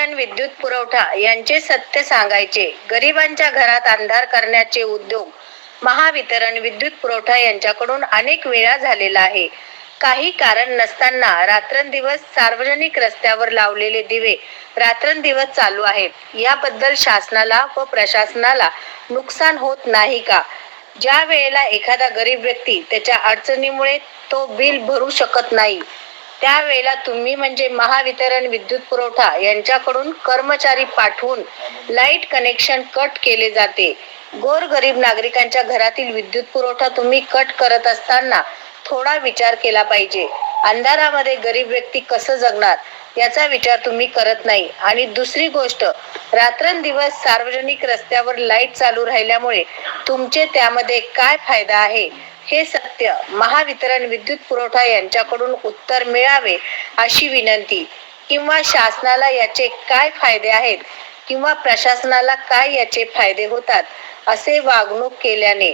महावितरण विद्युत पुरवठा यांचे सत्य सांगायचे. गरिबांच्या घरात अंधार करण्याचे उद्योग महावितरण विद्युत पुरवठा यांच्याकडून अनेक वेळा झालेला आहे. काही कारण नसताना रात्रंदिवस सार्वजनिक रस्त्यावर लावलेले दिवे रात्रंदिवस चालू आहेत. याबद्दल शासनाला व प्रशासनाला नुकसान होत नाही का? ज्या वेळेला एखादा गरीब व्यक्ती त्याच्या अडचणीमुळे तो बिल भरू शकत नाही. त्यावेळेला तुम्ही म्हणजे महावितरण विद्युत पुरवठा यांच्याकडून कर्मचारी पाठवून लाइट कनेक्शन कट केले जाते. गोरगरीब नागरिकांच्या घरातील विद्युत पुरवठा तुम्ही कट करत असताना थोडा विचार केला पाहिजे. अंधारामध्ये गरीब व्यक्ती कसं जगणार? याचा विचार तुम्ही करत नाही. आणि दुसरी गोष्ट रात्रंदिवस सार्वजनिक रस्त्यावर लाइट चालू राहिल्यामुळे तुमचे त्यामध्ये काय फायदा आहे? हे सत्य महावितरण विद्युत पुरवठा यांच्याकडून उत्तर मिळावे अशी विनंती. किंवा शासनाला याचे काय फायदे आहेत? किंवा प्रशासनाला काय याचे फायदे होतात? असे वागणूक केल्याने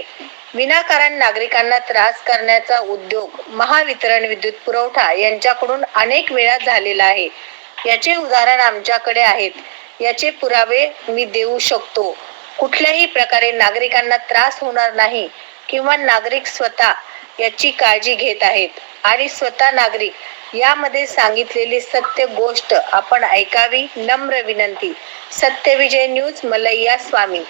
विनाकारण नागरिकांना त्रास करण्याचा उद्योग महावितरण विद्युत पुरवठा यांच्याकडून अनेक वेळा झालेला आहे. याचे उदाहरण आमच्याकडे आहेत. याचे पुरावे मी देऊ शकतो. कुठल्याही प्रकारे नागरिकांना त्रास होणार नाही. किंवा नागरिक स्वतः याची काळजी घेत आहेत. आणि स्वतः नागरिक यामध्ये सांगितलेली सत्य गोष्ट आपण ऐकावी नम्र विनंती. सत्यविजय न्यूज मलैया स्वामी.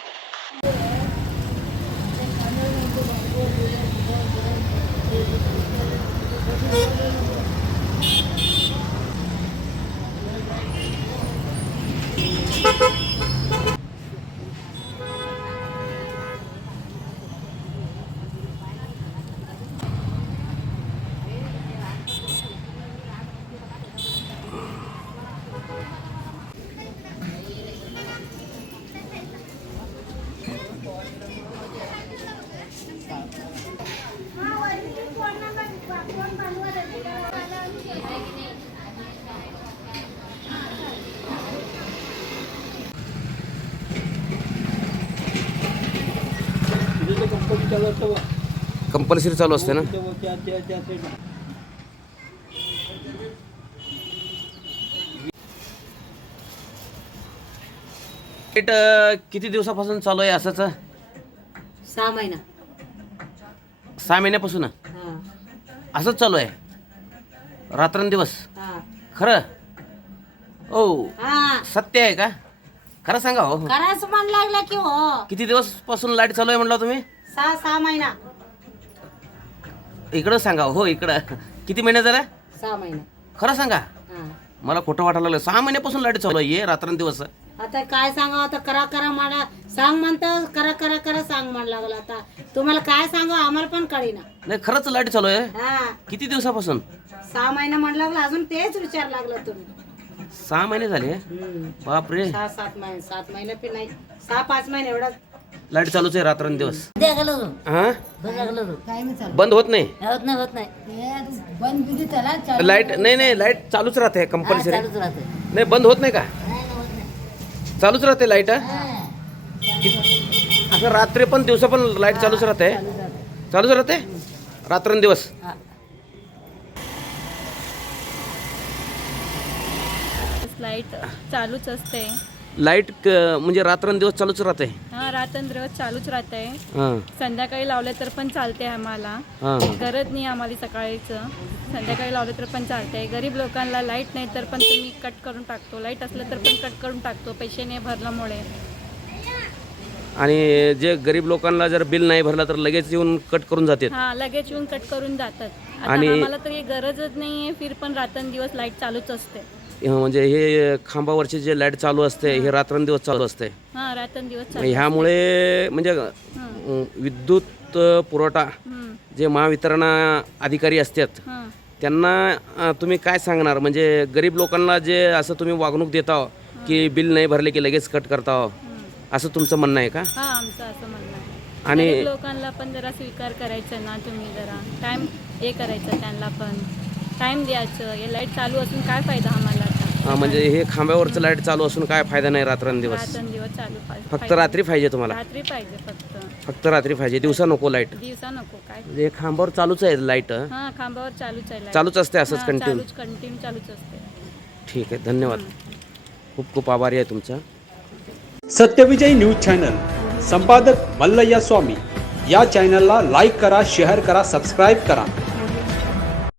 कंपल्सरी चालू असते ना? अं, किती दिवसापासून चालू आहे असंच? सहा महिना. सहा महिन्यापासून? हा. असंच चालू आहे? रात्रंदिवस? हा. खरं? ओ हा. सत्य आहे का? खरं सांगा हो. करायच मन लागला की हो. किती दिवसपासून लाइट चालू आहे म्हटलं तुम्ही? सहा सहा महिना. इकडं सांगा हो इकडं. किती महिने जरा सहा महिना. खरं सांगा. हा. मला खोटं वाटायला लागलं. सहा महिन्यापासून लाइट चालू आहे हे रात्रंदिवस. आता काय सांगावं? आता करा करा मला सांग म्हणतं करा करा करा सांग म्हण लागलं आता. तुम्हाला काय सांगावं आम्हाला पण कळीना. नाही खरंच लाइट चालू आहे? हा. किती दिवसापासून? सहा महिना म्हण लागलं अजून तेच विचार लागला तुम्ही. सहा महिने झाले? हम्म. बापरे. सहा सात महिने सात महिने पण नाही. सहा पाच महिने एवढा लाइट चालूच आहे रात्रंदिवस लागलो हा? लागलो बंद होत नाही? होत नाही होत नाही. बंद बिंदी त्याला लाइट नाही नाही लाइट चालूच राहते कंपल्सरी चालूच राहते. नाही बंद होत नाही का? चालूच राहते लाइट असं रात्री पण दिवसा पण लाइट चालूच राहते. चालूच राहते. रात्रंदिवस लाइट चालूच असते. लाइट म्हणजे रात्रंदिवस चालूच राहते. हा रात्रंदिवस चालूच राहते हां. संध्याकाळी लावले तर पण चालते आम्हाला. हां. गरज नाही आम्हाला सकाळीच. संध्याकाळी लावले तर पण चालते गरीब लोकांना लाइट नाही तर पण तुम्ही कट करून टाकतो. लाइट असलं तर पण कट करून टाकतो. पैसे नाही भरल्यामुळे. आणि जे गरीब लोकांना जर बिल नाही भरला तर लगेच येऊन कट करून जाते हा लगेच येऊन कट करून जातात. आता आणि- आम्हाला तर हे गरजच नाही आहे फिर पण रात्रंदिवस लाइट चालूच असते. म्हणजे हे खांबावरचे जे लाइट चालू असते हे रात्रंदिवस चालू असते. हा रात्रंदिवस चालू ह्यामुळे म्हणजे विद्युत पुरवठा जे महावितरण अधिकारी असतात. त्यांना तुम्ही काय सांगणार? म्हणजे गरीब लोकांना जे असं तुम्ही वागणूक देता की बिल नाही भरले की लगेच कट करता असं तुमचं म्हणणं आहे का? आमचं असं म्हणणं आहे. आणि- लोकांना पण जरा स्वीकार करायचं ना तुम्ही जरा. टाइम हे करायचं त्यांना पण. टाइम द्यायचं हे लाइट चालू असून काय फायदा आम्हाला आता? अं, म्हणजे हे खांब्यावरचं लाइट चालू असून काय फायदा नाही रात्रंदिवस? रात्रंदिवस चालू पाहिजे फक्त रात्री पाहिजे तुम्हाला? रात्री पाहिजे फक्त. फक्त रात्री पाहिजे दिवसा नको लाइट दिवसा नको काय? म्हणजे हे खांबावर चालूच आहे लाइट हा खांबावर चालूच आहे light. चालूच असते असंच हा, कंटिन्यू चालूच कंटिन्यू चालूच असते. ठीक आहे धन्यवाद. खूप खूप आभारी आहे तुमचा. सत्यविजय न्यूज चॅनल संपादक मल्लय्या स्वामी. या चॅनलला लाईक करा शेअर करा सबस्क्राईब करा.